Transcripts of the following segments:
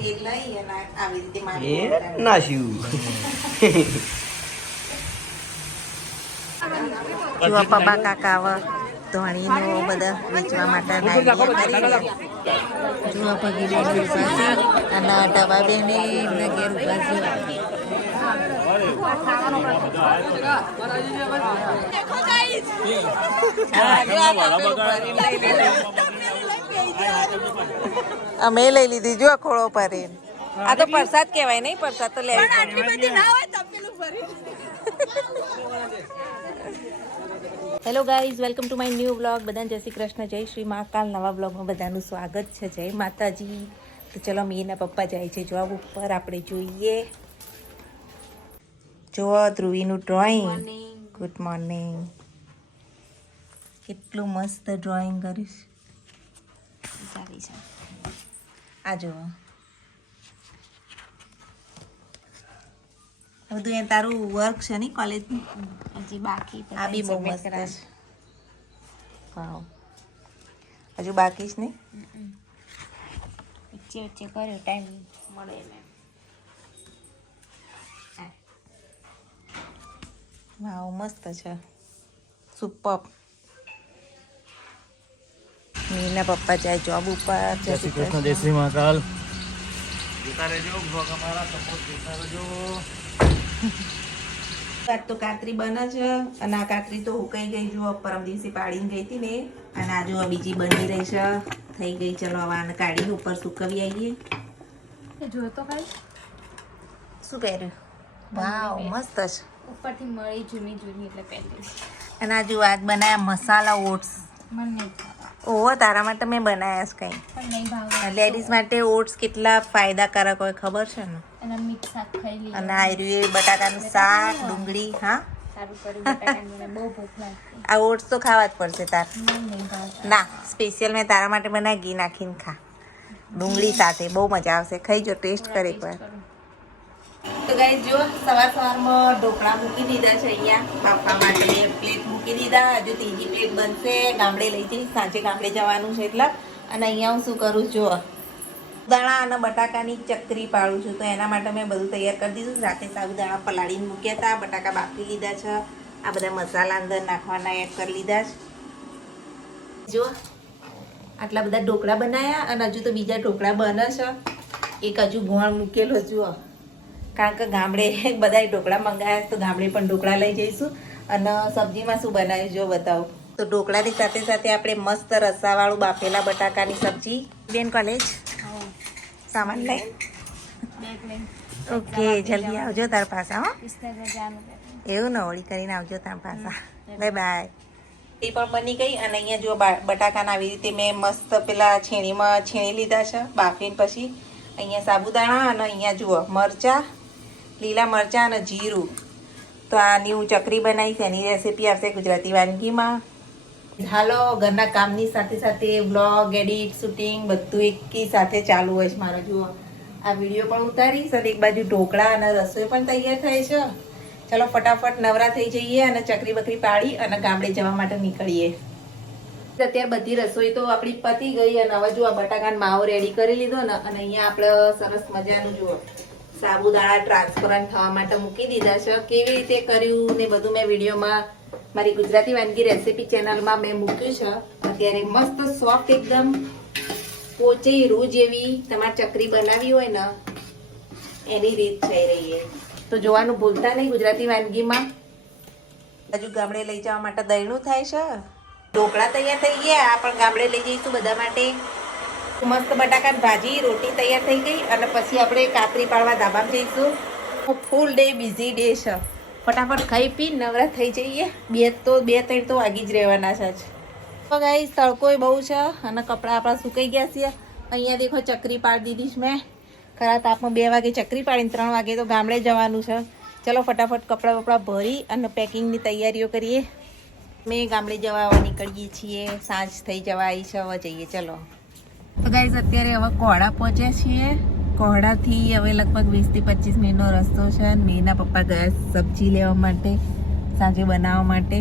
તેલ લઈ અને આવી રીતે એ મારી નાશ્યું જો પપ્પા કાકા ધોણીનું બધા વેચવા માટે આઈડિયા કરી રહ્યા. જો પગી બેન ઉભા છે અને ડબા બેને એમના ઘેર ઉભા છે. અમે લઈ લીધી જો ખોળો ભરીને. આ તો પ્રસાદ કહેવાય નહીં, પ્રસાદ તો લેવી. Hello guys, welcome to my new vlog. બધાને જય શ્રી કૃષ્ણ, જય શ્રી મહાકાલ. નવા વ્લોગમાં બધાનું સ્વાગત છે. જય માતાજી. તો ચલો મીના પપ્પા જાય છે જોબ ઉપર, આપણે જોઈએ. જો ધ્રુવીનું ડ્રોઈંગ. Good morning. કેટલું મસ્ત ડ્રોઈંગ કરીશ. આ જુઓ, બધું એ તારું વર્ક છે ને કોલેજ હજી બાકી. આ બી બહુ મસ્ત છે. વાવ, હજુ બાકી છે ને. વચ્ચે વચ્ચે કર્યો ટાઈમ મળે ને. વાવ, મસ્ત છે. સુપર. મીના પપ્પા જાય જોબ ઉપર. જય શ્રી કૃષ્ણ, જય શ્રી મહાકાલ. જોતા રહેજો બ્લોગ અમારા, સપોર્ટ કરતા રહેજો. આજ તો કાતરી બને છે અને આ કાતરી તો હુકાઈ ગઈ. જો પરમ દિવસે પાડીને ગઈ હતી ને, અને આ જો બીજી બની રહી છે. થઈ ગઈ. ચલો હવે આને કાઢી ઉપર સુકવી આવીએ. જો તો ખાલી શું પહેર્યું? વાવ, મસ્ત છે. ઉપરથી મળી જૂની જૂની એટલે પહેરી. અને આ જો આજ બનાયા મસાલા ઓટ્સ. મને નહીં ભાવે. ઓહો, તારા માટે મેં બનાવ્યા છે કંઈ. પણ નહીં ભાવે. લેડીઝ માટે ઓટ્સ કેટલા ફાયદાકારક હોય ખબર છે ને. અને મીઠ શાક ખાઈ લીધું. અને આ રહ્યું એ બટાકાનું શાક, ડુંગળી. હા, સારું કર્યું. બટાકાનું મને બહુ ભૂખ લાગતી. આ ઓટ્સ તો ખાવા જ પડશે તાર. મને નહીં ભાવતા. ના, સ્પેશિયલ મેં તારા માટે બનાવી, ઘી નાખીને ખા. ડુંગળી સાથે બહુ મજા આવશે. ખાઈ જો, ટેસ્ટ કર એકવાર. તો ગાઈસ જો સવારમાં ઢોકળા મૂકી દીધા છે અહીંયા બાફવા માટે. 2 પ્લેટ મૂકી દીધા. હજુ ત્રીજી પ્લેટ બનશે. ગામડે લઈ જઈશ, સાંજે ગામડે જવાનું છે એટલે. અને અહીંયા હું શું કરું જો, દાણા અને બટાકાની ચકરી પાડું છું. તો એના માટે મેં બધું તૈયાર કરી દીધું. રાતે સાબુદાણા પલાળીને મૂક્યા હતા. બટાકા બાફી લીધા છે. આ બધા મસાલા અંદર નાખવાના એડ કરી લીધા છે. જો આટલા બધા ઢોકળા બનાવ્યા અને હજુ તો બીજા ઢોકળા બને છે. એક હજુ ગોળ મૂકેલો જુઓ, કારણ કે ગામડે બધા ઢોકળા મંગાવ્યા તો ગામડે પણ ઢોકળા લઈ જઈશું. અને સબ્જીમાં શું બનાવ્યું જો બતાવું. તો ઢોકળાની સાથે સાથે આપણે મસ્ત રસાવાળું બાફેલા બટાકાની સબ્જી. બેન કોલેજ સામાન લઈ. ઓકે, જલ્દી આવજો તાર પાસા. હો, એવું ને, હોળી કરીને આવજો તાર પાસા. Bye bye. એ પણ બની ગઈ. અને અહીંયા જો બટાકાના આવી રીતે મેં મસ્ત પેલા છીણીમાં છીણી લીધા છે બાફીને. પછી અહીંયા સાબુદાણા અને અહીંયા જુઓ મરચાં, લીલા મરચાં અને જીરું. તો આની હું ચકરી બનાવીશ. એની રેસીપી આવશે ગુજરાતી વાનગીમાં. હાલો, ઘરના કામની સાથે સાથે વ્લોગ, એડિટ, શૂટિંગ બધું એકી સાથે ચાલુ હોય છે મારો. જુઓ, આ વિડીયો પણ ઉતારીશ અને એક બાજુ ઢોકળા અને રસોઈ પણ તૈયાર થાય છે. ચલો ફટાફટ નવરા થઈ જઈએ અને ચકરી બકરી પાડી અને ગામડે જવા માટે નીકળીએ. અત્યારે બધી રસોઈ તો આપણી પતી ગઈ. અને હવે જો આ બટાકાનો માવો રેડી કરી લીધો ને. અને અહીંયા આપણે સરસ મજાનું જુઓ સાબુદાણા ટ્રાન્સપરન્ટ થવા માટે મૂકી દીધા છે. કેવી રીતે કર્યું ને બધું મેં વિડીયોમાં મારી ગુજરાતી વાનગી રેસીપી ચેનલમાં મેં મૂક્યું છે. અત્યારે મસ્ત સોફ્ટ એકદમ પોચી રૂ જેવી તમારે ચકરી બનાવી હોય ને એની રીત થઈ રહી છે. તો જોવાનું ભૂલતા નહીં ગુજરાતી વાનગીમાં. હજુ ગામડે લઈ જવા માટે દહીણું થાય છે. ઢોકળા તૈયાર થઈ ગયા. આ પણ ગામડે લઈ જઈશું બધા માટે. મસ્ત બટાકાની ભાજી, રોટી તૈયાર થઈ ગઈ. અને પછી આપણે કાતરી પાડવા ધાબામાં જઈશું. ફૂલ ડે બિઝી ડે છે. ફટાફટ ખાઈ પી નવરા થઈ જઈએ. 2-3 તો વાગી જ રહેવાના છે. તો ગાઈસ તડકોય બહુ છે અને કપડાં આપણા સુકાઈ ગયા છે. અહીંયા દેખો ચકરી પાડી દીધી છે મેં. ખરા તાપમાં 2 વાગે ચકરી પાડીને 3 વાગે તો ગામડે જવાનું છે. ચલો ફટાફટ કપડાં વપડા ભરી અને પેકિંગની તૈયારીઓ કરીએ. મેં ગામડે જવા નીકળીએ છીએ. સાંજ થઈ જવા આવી છે. હવે જઈએ ચલો. તો ગાઈઝ અત્યારે હવે કોહડા પહોંચ્યા છીએ. કોહડાથી હવે લગભગ 20 થી 25 મિનિટનો રસ્તો છે. મીના પપ્પા ગયા સબ્જી લેવા માટે, સાંજે બનાવવા માટે.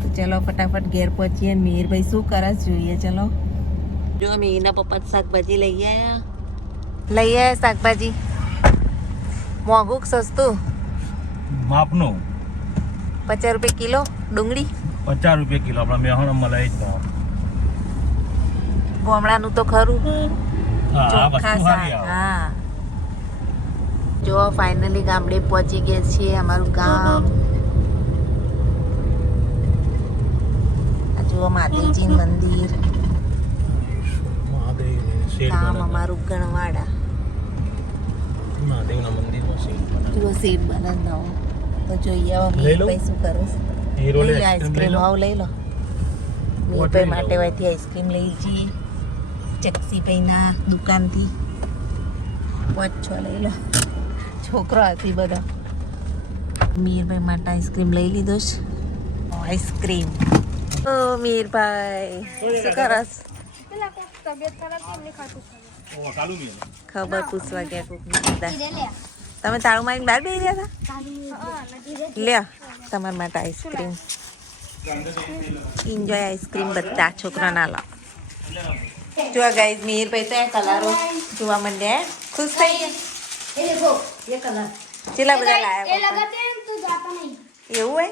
તો ચલો ફટાફટ ઘેર પહોંચીએ. મિહિરભાઈ શું કરે જોઈએ ચલો. જો મીના પપ્પા શાકભાજી લઈ આવ્યા. લઈ આયા શાકભાજી મોંઘું કે સસ્તું માપનું 50 રૂપિયા કિલો ડુંગળી 50 રૂપિયા કિલો આપણા મેહોણા મળે જ ભાવ ગામડાનું તો ખરું હા આ ચોખ્ખા વસ્તુ સારી શાક. આવે હા જો ફાઇનલી ગામડે પહોંચી ગયા છીએ અમારું ગામ આ જુઓ મહાદેવજી મંદિર મહાદેવ શેડ ગામ બને અમારું ગણવાડા મહાદેવના મંદિરમાં શેડ બને જુઓ સેબ બને નવો તો જોઈએ હવે લઈ લઉં? મીરભાઈ શું કરું હીરો લે આઈસ્ક્રીમ હાવ લઈ લો મીરભાઈ માટે હોયથી આઈસ્ક્રીમ લઈ જઈએ ચકસીભાઈના દુકાનથી 5-6 લઈ લો છોકરો હતી બધા મીરભાઈ માટે આઈસ્ક્રીમ લઈ લીધો છે આઈસ્ક્રીમ ઓ મીરભાઈ શું કરસ પેલા કોક તબિયત ખરાબ છે એમને ખાતું ઓ ચાલુ નહીં ખબર પૂછવા ગયા કોકની બધા તમે તાળું મારીને બહાર બેસી રહ્યા હતા લ્યો તમારા માટે આઈસ્ક્રીમ એન્જોય આઈસ્ક્રીમ બધા છોકરાના લો જો ગાઈઝ મીરભાઈ તો એ કલરો જોવા માંડ્યા ખુશ થઈ ગયા કેટલા બધા લાયા એવું હોય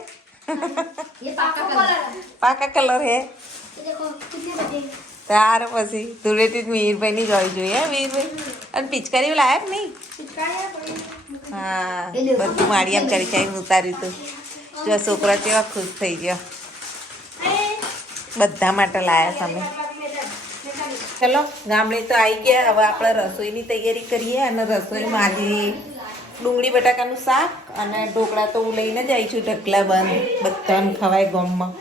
પાકા કલર હે તાર પછી ધૂળેટી જ મીરભાઈ ની જોઈ જોઈએ મીરભાઈ અને પિચકારી લાયા કે નહીં હા બધું માળી આમ કરી કરીને ઉતાર્યું હતું જો છોકરા કેવા ખુશ થઈ ગયો બધા માટે લાયા તમે ચલો ગામડે તો આવી ગયા હવે આપણે રસોઈની તૈયારી કરીએ અને રસોઈમાં આજે ડુંગળી બટાકાનું શાક અને ઢોકળા તો હું લઈને જ આવી છું ઢગલા બંધ બધાને ખવાય ગામમાં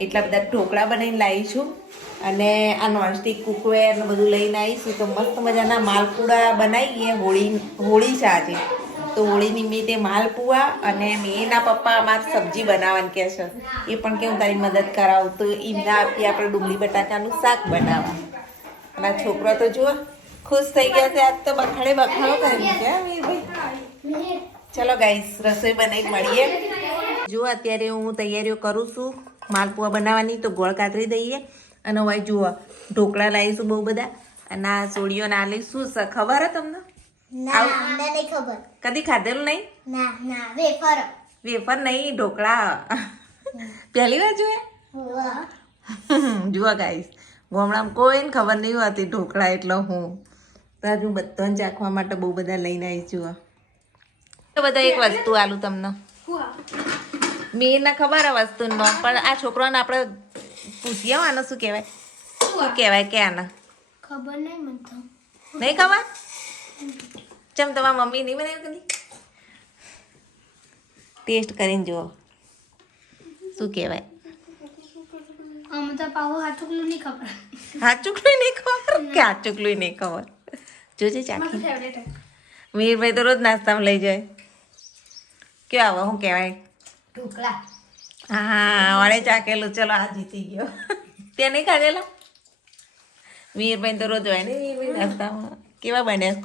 એટલા બધા ઢોકળા બનાવીને લાવી છું અને આ નોનસ્ટિક કુકવેર ને બધું લઈને આવીશું તો મસ્ત મજાના માલપુડા બનાવીએ હોળી છે આજે તો હોળી નિમિત્તે માલપુઆ અને મેના પપ્પા અમારે સબ્જી બનાવવાની કહે છે એ પણ કેવું તારી મદદ કરાવું તો એમના આપી આપણે ડુંગળી બટાકાનું શાક બનાવવા અને આ છોકરો તો જુઓ ખુશ થઈ ગયા છે આજ તો બખાડો કરી છે વીરભાઈ ચલો ગાઈસ રસોઈ બનાવી મળીએ જુઓ અત્યારે હું તૈયારીઓ કરું છું માલપુઆ બનાવવાની તો ગોળ કાતરી દઈએ અને હવે જુઓ ઢોકળા લાવીશું બહુ બધા અને આ સોડીઓ ના લઈશું છે ખબર હે તમને કદી ખાધેલું નહીં વેફર નહીં ઢોકળા પહેલી વાર જોયા જુઓ ગાઈસ ગામડામાં કોઈને ખબર નહીં હોતી ઢોકળા એટલે હું તો હું બધાને ચાખવા માટે બહુ બધા લઈને આવી જુઓ તો બધા એક વસ્તુ આલું તમને મેં ખબર આ વસ્તુનું નામ પણ આ છોકરાને આપણે પૂછીએ આને શું કહેવાય કે આને ખબર નહીં મને તો નહીં ખબર ચમ તમારા મમ્મી નહીં બનાવ્યું કદી ટેસ્ટ કરીને જુઓ શું કહેવાય અમે તો પાવો હાચુકલું નહીં ખબર હાચુકલું નહીં ખબર કે હાચુકલું નહીં ખબર જોજે ચાખી ફેવરેટ મીરભાઈ તો રોજ નાસ્તામાં લઈ જાય કેવું આવે શું કહેવાય ઢોકળા હા વળે ચાકેલું ચલો આ જીતી ગયો તે નહીં ખાધેલા વીરભાઈ તો રોજ હોય ને વીરભાઈ નાસ્તામાં કેવા બન્યા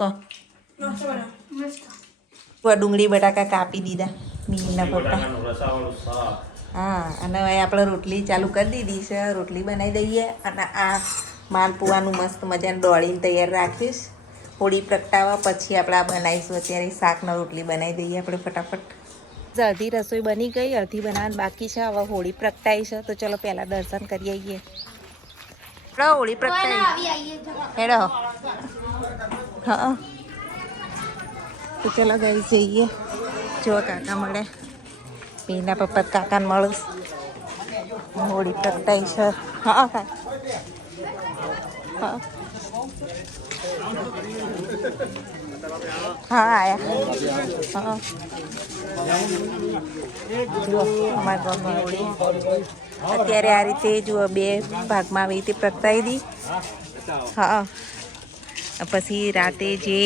કહો ડુંગળી બટાકા કાપી દીધા મીરના પપ્પા હા અને હવે આપણે રોટલી ચાલુ કરી દીધી છે રોટલી બનાવી દઈએ અને આ માલપુવાનું મસ્ત મજાનું દોડીને તૈયાર રાખીશ હોળી પ્રગટાવવા પછી આપણે આ બનાવીશું અત્યારે શાકના રોટલી બનાવી દઈએ આપણે ફટાફટ અડધી રસોઈ બની ગઈ અડધી બનાવવાની બાકી છે હવે હોળી પ્રગટાઈ છે તો ચલો પહેલાં દર્શન કરી આવીએ હોળી પ્રગટાઈ હેડો હા તો ચલો ગઈ જઈએ જો કાકા મળે મીના પપ્પા કાકાને મળું હોળી પ્રગટાઈ છે હા હા હા આયા હા જુઓ અમારા ગામની હોળી અત્યારે આ રીતે જુઓ બે ભાગમાં આવી રીતે પ્રગટાવી દી હા પછી રાતે જે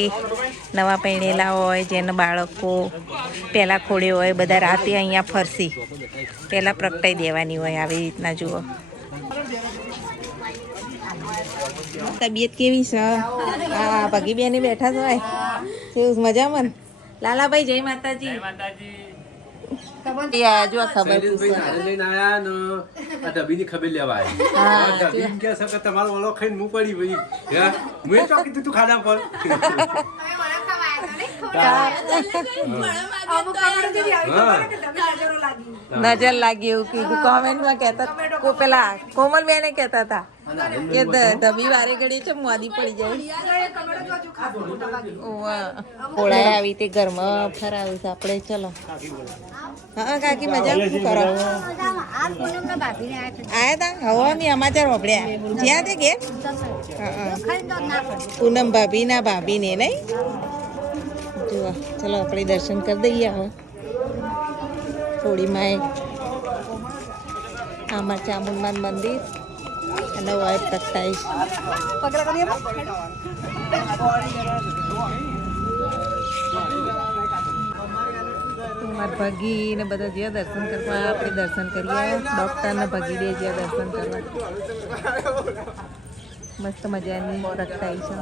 નવા પરણેલા હોય જેને બાળકો પહેલાં ખોડે હોય બધા રાતે અહીંયા ફરસી પહેલાં પ્રગટાઈ દેવાની હોય આવી રીતના જુઓ તબિયત કેવી છે હા ભગી બેની બેઠા જ હોય કેવું મજામાં લાલાભાઈ જય માતાજી જો આ ખબર પૂછો. લઈને આયા ને આ ડબ્બીની ખબર લેવા હા, આવ્યા ડબ્બી એમ કે છે કે તમારો ઓલો ખાઈને હું પડી ભાઈ હે મેં તો કીધું તું ખાધા પર નજર લાગી એવું કીધું કોમેન્ટમાં કહેતા કો પેલા કોમલ બેને કહેતા હતા કે ધબી વારે ઘડી છે મોદી પડી જાય. ઓળાય આવી તે ઘરમાં ફરાવું છે આપણે. ચલો હા કાકી મજા શું કરો આયા તા હવે મેં સમાચાર વાપર્યા જ્યાં તે કે પૂનમ ભાભી ના ભાભી ને નહીં જુઓ. ચલો આપણે દર્શન કરી દઈએ હવે થોડી માં આમાં ચામુંડમાન મંદિર અને વાય પ્રગટાઈશ. ભગી ને બધા જ્યાં દર્શન કરવા આપણે દર્શન કરીએ. ડોક્ટર ને ભગી દે જ્યાં દર્શન કરવા મસ્ત મજાની પ્રગટાઈ છે.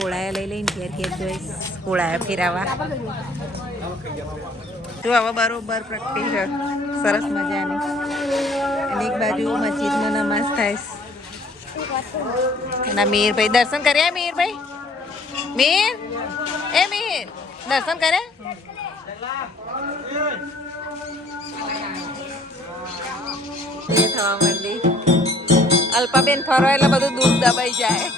ઓળાયા લઈ લઈને ઘેર ઘેર જોઈશ. ઓળાયા ફેરાવા જો હવે બરોબર પ્રગટી છે સરસ મજાની. અને એક બાજુ મસ્જિદમાં નમાઝ થાય. એના મીરભાઈ દર્શન કર્યા. મીરભાઈ મીર એ મીર દર્શન કર્યા. એ થવા માંડી. અલ્પાબેન ફરો એટલે બધું દૂધ દબાઈ જાય.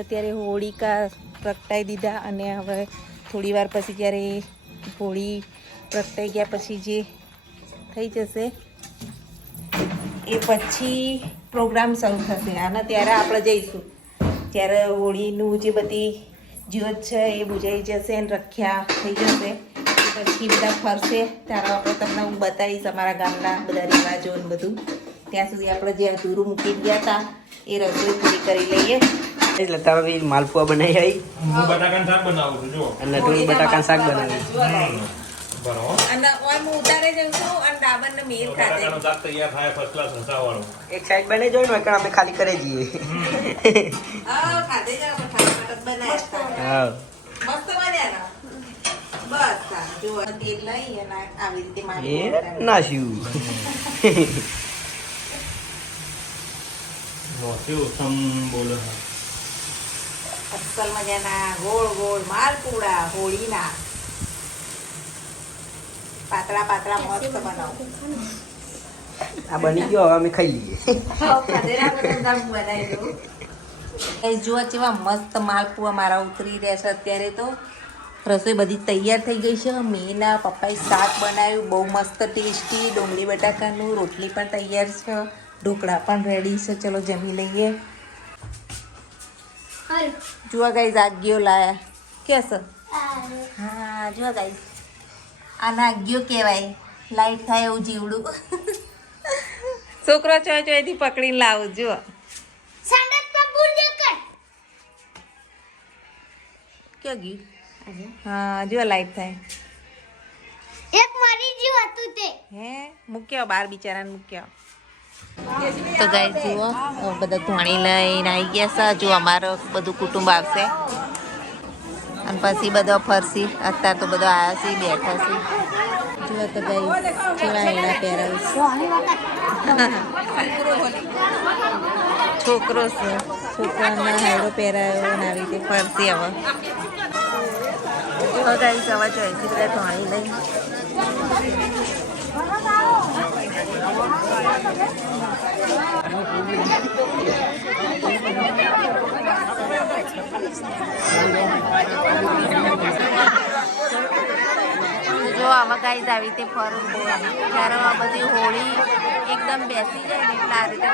અત્યારે હોળિકા પ્રગટાઈ દીધા અને હવે થોડી વાર પછી જ્યારે હોળી પ્રગટાઈ ગયા પછી જે થઈ જશે એ પછી પ્રોગ્રામ શરૂ થશે. આના ત્યારે આપણે જઈશું ત્યારે હોળીનું જે બધી જ્યોત છે એ બુજાઈ જશે અને રખ્યા થઈ જશે. પછી બધા ફરશે ત્યારે આપણે તમને હું બતાવીશ અમારા ગામના બધા રિવાજો ને બધું. ત્યાં સુધી આપણે જે અધૂરું મૂકી ગયા હતા એ રસોઈ પૂરી કરી લઈએ. લતા બી માલપુઆ બનાવી આવી હું બટાકાનું શાક બનાવું છું જો અને થોડું બટાકાનું શાક બનાવ્યું. બરાબર અને ઓય હું ઉતારે જઉં છું અને ડાબર ને મેલ ખાતે. બટાકાનું શાક તૈયાર થાય ફર્સ્ટ ક્લાસ રસાવાળું. એક સાઈડ બને જોઈ ને અમે ખાલી કરી જઈએ. હા ખાતે જાવ ફટાફટ બનાવ્યા. હા મસ્ત બન્યા ને. બસ જો તેલ લઈ અને આવી રીતે એ મારી નાશ્યું. કેવું સમ બોલે અસલ મજાના ગોળ ગોળ માલપુડા હોળીના પાતળા પાતળા મસ્ત બનાવો. આ બની ગયો હવે અમે ખાઈ લઈએ. જો જેવા મસ્ત માલપુઆ મારા ઉતરી રહ્યા છે. અત્યારે તો રસોઈ બધી તૈયાર થઈ ગઈ છે. મેના પપ્પાએ શાક બનાવ્યું બહુ મસ્ત ટેસ્ટી. ડુંગળી બટાકાનું રોટલી પણ તૈયાર છે. ઢોકળા પણ રેડી છે. ચલો જમી લઈએ. જુઓ ગાઈઝ આગિયો લાયા કે સર હા જુઓ ગાઈઝ આના આગિયો કહેવાય. લાઈટ થાય એવું જીવડું. છોકરો ચોય ચોયથી પકડીને લાવું. જુઓ ક્યાં ગયું? હા જુઓ લાઈટ થાય. એક મારી જીવ હતું તે હે મૂક્યો બાર બિચારાને મૂક્યો. તો ગાઈસ જુઓ બધા ધોણી લઈને આવી ગયા છે. જો અમારો બધું કુટુંબ આવશે અને પછી બધો ફરસી. અત્યારે તો બધો આવ્યા છે બેઠા છે. જુઓ તો ગાઈસ કેવા એના પહેરાવીશ. છોકરો છે છોકરાના હેડો પહેરાયો અને આવી રીતે ફરસી. હવે જુઓ ગાઈસ હવે જોઈશી બધા ધોણી લઈ. જો આમાં ગાઈઝ આવી રીતે ફરવું ત્યારે આ બધી હોળી એકદમ બેસી જાય ને એટલે આ રીતે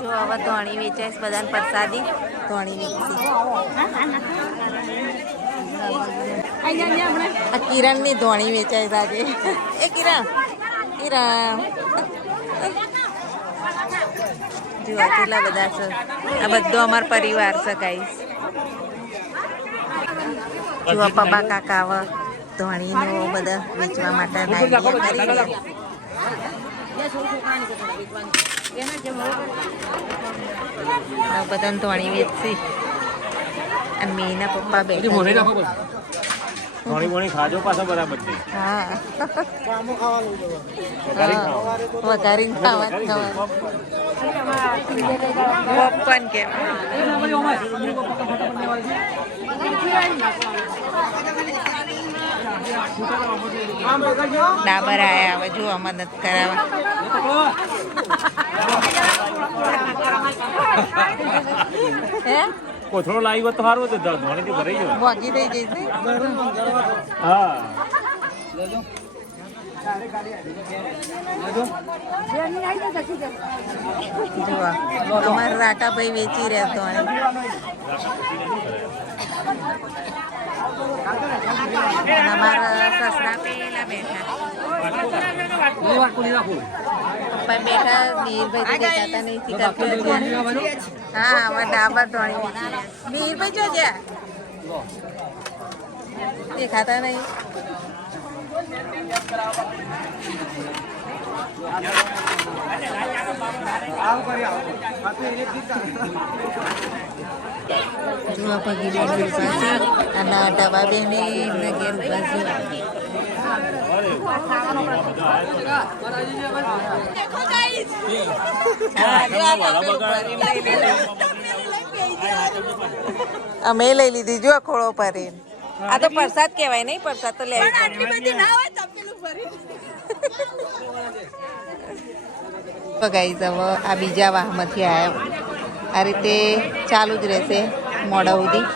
જો હવે ધોણી વેચાય છે બધાને પ્રસાદી ધોણી વેચી આ કિરણની ધોણી વેચાય છે આજે એ કિરણ જો કેટલા બધા છે આ બધો અમારો પરિવાર છે ગાઈસ જો પપ્પા કાકા હવે ધોણીનો બધા વેચવા માટે લાઈન કરી બધાને ધોણી વેચી અને મેના પપ્પા બેઠા થોડી ખાજો પાછા બરાબર છે. હા વધારીને ખાવાનું પોપકોર્ન ડાબર આયા હવે જો મદદ કરાવવા હે કોથળો લાવી હોત તો સારું હતું ધોણીથી ભરાઈ ગયો. વાગી થઈ જઈશ ને હા જોવા અમારા રાટાભાઈ વેચી રહ્યા તો અમારા સસરા પેલા બેઠા પપ્પા બેઠા મીરભાઈ દેખાતા નહીં શીખા હા અમારા ડાબર ધોણી વેચી મીરભાઈ જો જ્યાં દેખાતા નહીં જો પગી બેન ઉભા અને ડબા બેન એમના ઘેર ઉભા અમે લઈ લીધી જો ખોળો ભરીને આ તો પ્રસાદ કહેવાય નહીં પ્રસાદ તો લેવી ગાઈઝ હવે આ બીજા વાહમાંથી આવ્યા આ રીતે ચાલુ જ રહેશે મોડા સુધી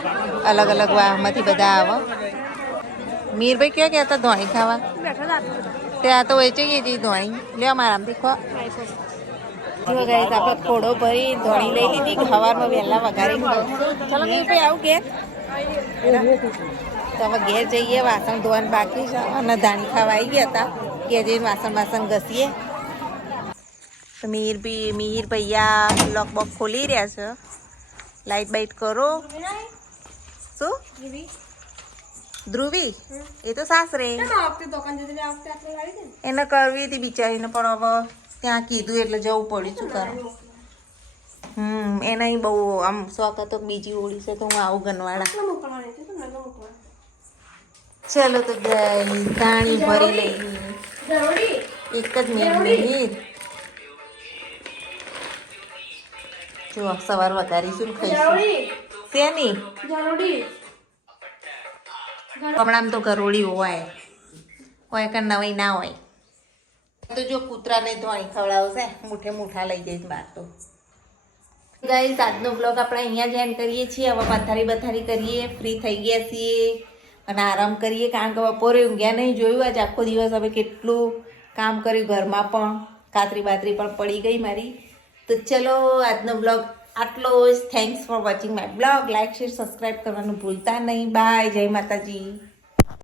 અલગ અલગ વાહમાંથી બધા આવે મીરભાઈ ક્યાં કહેતા ધોણી ખાવા ત્યાં તો વેચાઈએ જઈએ ધોણી લ્યો મારામથી ખો જો ગાઈઝ આપણે ખોડો ભરી ધોણી લઈ લીધી સવારમાં વહેલા વઘારી ચલો મીરભાઈ આવું ઘેર તો હવે ઘેર જઈએ વાસણ ધોવાનું બાકી છે અને ધાણી ખાવા આવી ગયા હતા ઘેર જઈને વાસણ ઘસીએ તો મીર ભૈયા લોક બોક ખોલી રહ્યા છે લાઈટ બાઈટ કરો શું ધ્રુવી એ તો સાસરે એને કરવી હતી બિચારીને પણ હવે ત્યાં કીધું એટલે જવું પડ્યું શું કરો એના બહુ આમ શોખ હતો બીજી હોળી છે તો હું આવું ગનવાડા ચલો તો ગઈ પાણી ભરી લઈ એક જ મિનિટ જો સવાર વઘારીશું ને ખાઈશું શેની હમણાં તો ગરોળી હોય કે નવાઈ ના હોય તો જો કૂતરાને ધોણી ખવડાવશે મૂઠે મૂઠા લઈ જઈશ બહાર તો ગાઈસ આજનો બ્લોગ આપણે અહીંયા જ એન્ડ કરીએ છીએ હવે પથારી કરીએ ફ્રી થઈ ગયા છીએ અને આરામ કરીએ કારણ કે બપોરે ઊંઘ્યા નહીં જોયું આજે આખો દિવસ હવે કેટલું કામ કર્યું ઘરમાં પણ કાતરી બાતરી પણ પડી ગઈ મારી તો ચલો આજનો બ્લોગ આટલો જ thanks for watching my blog like share subscribe કરવાનું ભૂલતા નહીં બાય જય માતાજી.